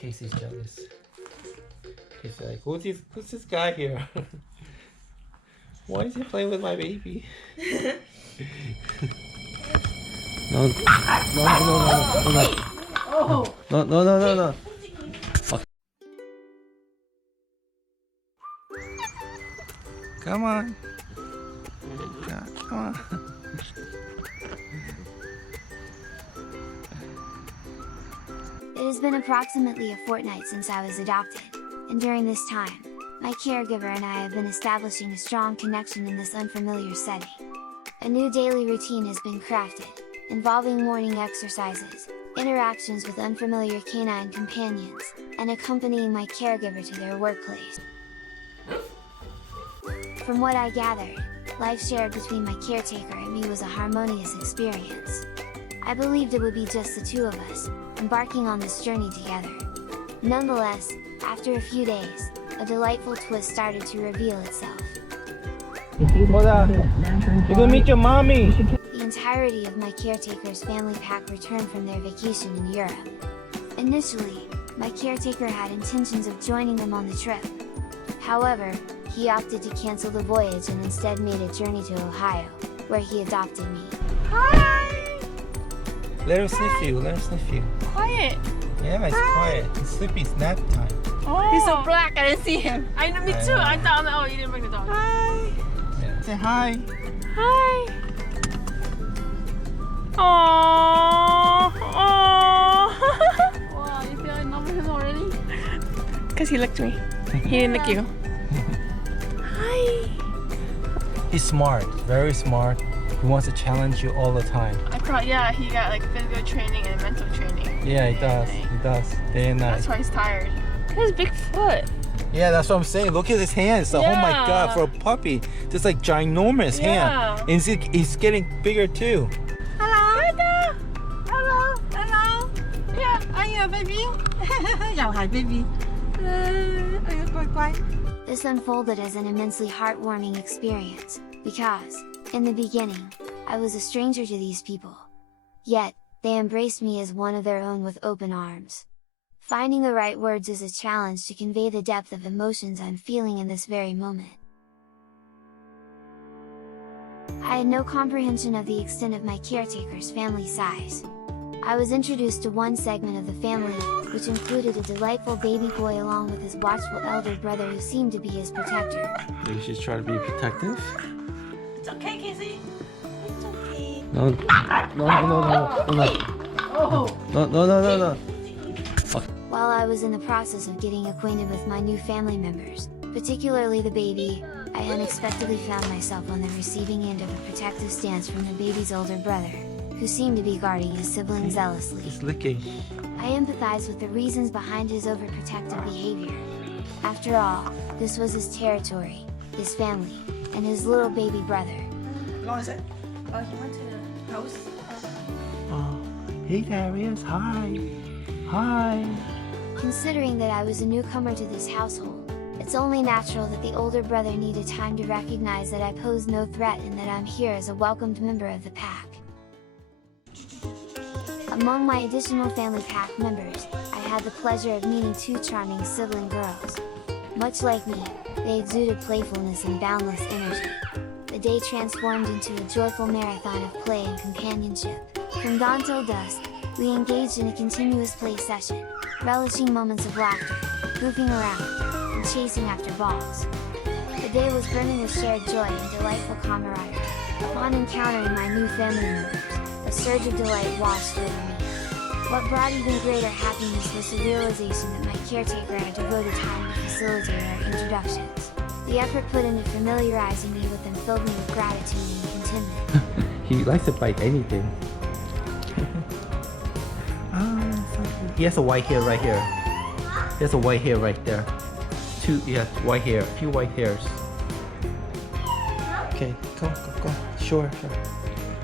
Casey's jealous. Casey's like, who's this guy here? Why is he playing with my baby? No. No. Okay. Come on. Come on. It has been approximately a fortnight since I was adopted, and during this time, my caregiver and I have been establishing a strong connection in this unfamiliar setting. A new daily routine has been crafted, involving morning exercises, interactions with unfamiliar canine companions, and accompanying my caregiver to their workplace. From what I gathered, life shared between my caretaker and me was a harmonious experience. I believed it would be just the two of us, embarking on this journey together. Nonetheless, after a few days, a delightful twist started to reveal itself. Cota, you gonna meet your mommy! The entirety of my caretaker's family pack returned from their vacation in Europe. Initially, my caretaker had intentions of joining them on the trip. However, he opted to cancel the voyage and instead made a journey to Ohio, where he adopted me. Hi! Let her sniff you, let her sniff you. Quiet! Yeah, it's quiet. It's sleepy, it's nap time. Oh. He's so black, I didn't see him. I know, me too. I thought, oh, you didn't bring the dog. Hi! Yeah. Say hi! Hi! Aww! Aww! Wow, you feel in love with him already? Because he licked me. He didn't lick you. Hi! He's smart, very smart. He wants to challenge you all the time. Yeah, he got like physical training and mental training. Yeah, he does. He does. Day and night. That's why he's tired. He has a big foot. Yeah, that's what I'm saying. Look at his hands. Oh my god, for a puppy. Just like ginormous hand. And he's getting bigger too. Hello. Hello. Hello. Yeah, are you a baby? Hi, baby. Are you quite? This unfolded as an immensely heartwarming experience, because, in the beginning, I was a stranger to these people. Yet, they embraced me as one of their own with open arms. Finding the right words is a challenge to convey the depth of emotions I'm feeling in this very moment. I had no comprehension of the extent of my caretaker's family size. I was introduced to one segment of the family, which included a delightful baby boy along with his watchful elder brother who seemed to be his protector. Maybe she's trying to be protective? It's okay, Casey. It's okay. No. No. While I was in the process of getting acquainted with my new family members, particularly the baby, I unexpectedly found myself on the receiving end of a protective stance from the baby's older brother, who seemed to be guarding his sibling zealously. He's licking. I empathize with the reasons behind his overprotective behavior. After all, this was his territory, his family, and his little baby brother. How long is it? He went to the house. Oh, hey Darius, hi. Hi. Considering that I was a newcomer to this household, it's only natural that the older brother needed time to recognize that I pose no threat and that I'm here as a welcomed member of the pack. Among my additional family pack members, I had the pleasure of meeting two charming sibling girls. Much like me, they exuded playfulness and boundless energy. The day transformed into a joyful marathon of play and companionship. From dawn till dusk, we engaged in a continuous play session, relishing moments of laughter, goofing around, and chasing after balls. The day was brimming with shared joy and delightful camaraderie. Upon encountering my new family members, a surge of delight washed over me. What brought even greater happiness was the realization that my caretaker had devoted time to facilitate our introductions. The effort put into familiarizing me with them filled me with gratitude and contentment. He likes to bite anything. He has a white hair right here. He has a white hair right there. White hair, a few white hairs. Okay, go. Sure.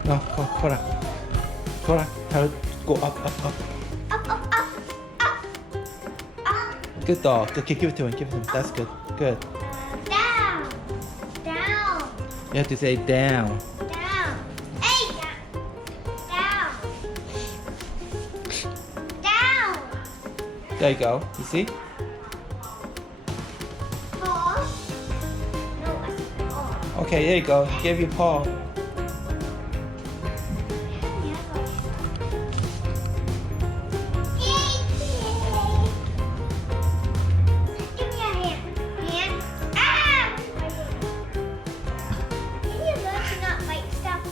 No, go, Cota, tell her go up. Good dog. Okay, give it to him. That's good. Down! You have to say down. Down! Hey! Down! Down! There you go. You see? Paw? No, I said paw. Okay, there you go. Give your paw. Give me a hand. Hand. Ah! Can you learn to not bite stuff?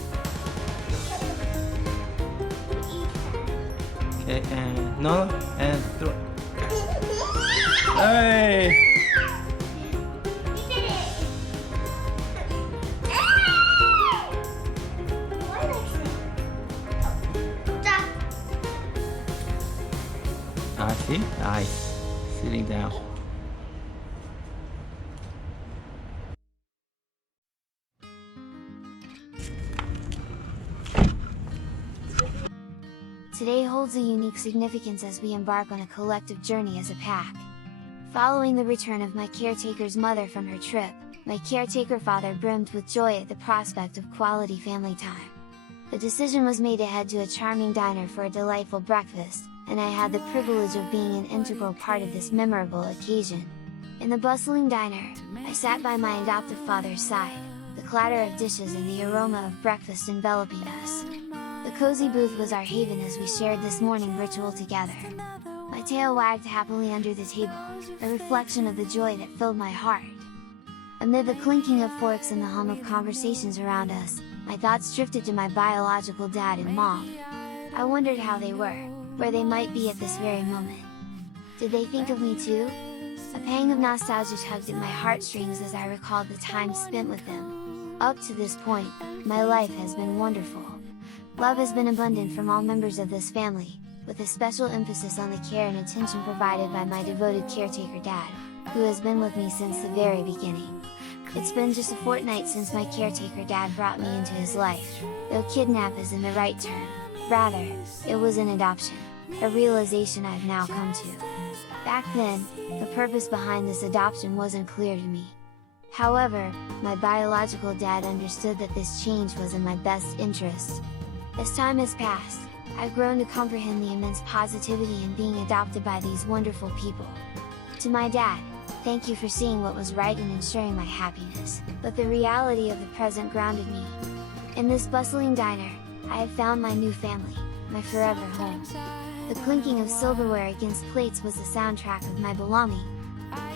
Okay, and no, and throw. Hey! You did it! Why like that? Ah, see? Nice. Sitting down. Today holds a unique significance as we embark on a collective journey as a pack. Following the return of my caretaker's mother from her trip, my caretaker father brimmed with joy at the prospect of quality family time. The decision was made to head to a charming diner for a delightful breakfast, and I had the privilege of being an integral part of this memorable occasion. In the bustling diner, I sat by my adoptive father's side, the clatter of dishes and the aroma of breakfast enveloping us. The cozy booth was our haven as we shared this morning ritual together. My tail wagged happily under the table, a reflection of the joy that filled my heart. Amid the clinking of forks and the hum of conversations around us, my thoughts drifted to my biological dad and mom. I wondered how they were, where they might be at this very moment. Did they think of me too? A pang of nostalgia tugged at my heartstrings as I recalled the time spent with them. Up to this point, my life has been wonderful. Love has been abundant from all members of this family, with a special emphasis on the care and attention provided by my devoted caretaker dad, who has been with me since the very beginning. It's been just a fortnight since my caretaker dad brought me into his life, though kidnap isn't the right term, rather, it was an adoption, a realization I've now come to. Back then, the purpose behind this adoption wasn't clear to me. However, my biological dad understood that this change was in my best interest. As time has passed, I've grown to comprehend the immense positivity in being adopted by these wonderful people. To my dad, thank you for seeing what was right and ensuring my happiness, but the reality of the present grounded me. In this bustling diner, I have found my new family, my forever home. The clinking of silverware against plates was the soundtrack of my belonging.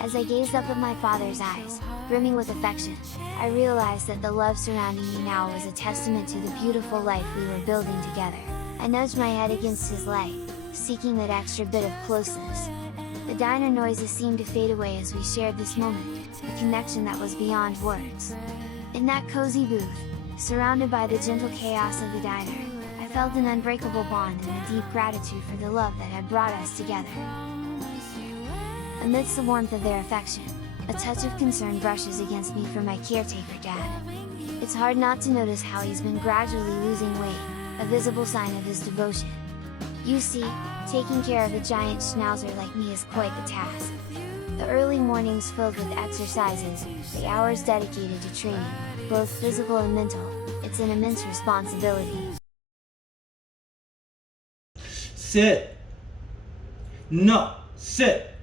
As I gazed up at my father's eyes, brimming with affection, I realized that the love surrounding me now was a testament to the beautiful life we were building together. I nudged my head against his leg, seeking that extra bit of closeness. The diner noises seemed to fade away as we shared this moment, a connection that was beyond words. In that cozy booth, surrounded by the gentle chaos of the diner, I felt an unbreakable bond and a deep gratitude for the love that had brought us together. Amidst the warmth of their affection, a touch of concern brushes against me for my caretaker dad. It's hard not to notice how he's been gradually losing weight, a visible sign of his devotion. You see, taking care of a giant Schnauzer like me is quite the task. The early mornings filled with exercises, the hours dedicated to training, both physical and mental, it's an immense responsibility. Sit! No! Sit!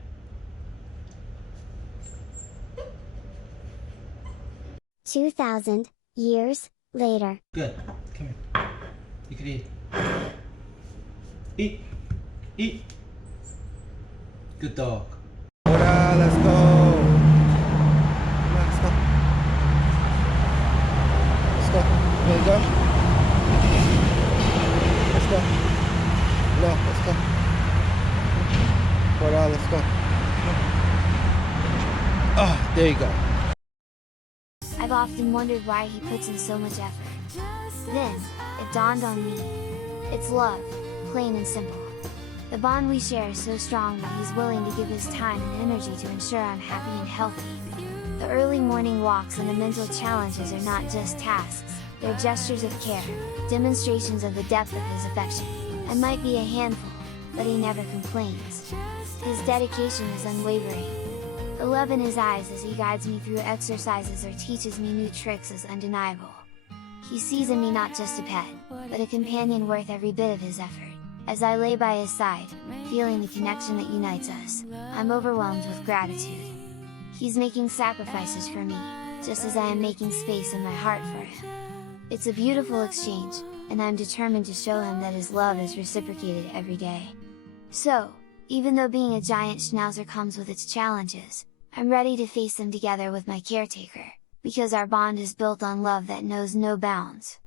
"2,000 years later." Good. Come here. You can eat. Eat. Eat. Good dog. Cota, let's go. Come on, let's go. Let's go. There you go. Let's go. No, let's go. Cota, let's go. Oh, there you go. I've often wondered why he puts in so much effort. Then, it dawned on me. It's love, plain and simple. The bond we share is so strong that he's willing to give his time and energy to ensure I'm happy and healthy. The early morning walks and the mental challenges are not just tasks, they're gestures of care, demonstrations of the depth of his affection. I might be a handful, but he never complains. His dedication is unwavering. The love in his eyes as he guides me through exercises or teaches me new tricks is undeniable. He sees in me not just a pet, but a companion worth every bit of his effort. As I lay by his side, feeling the connection that unites us, I'm overwhelmed with gratitude. He's making sacrifices for me, just as I am making space in my heart for him. It's a beautiful exchange, and I'm determined to show him that his love is reciprocated every day. So, even though being a giant Schnauzer comes with its challenges, I'm ready to face them together with my caretaker, because our bond is built on love that knows no bounds.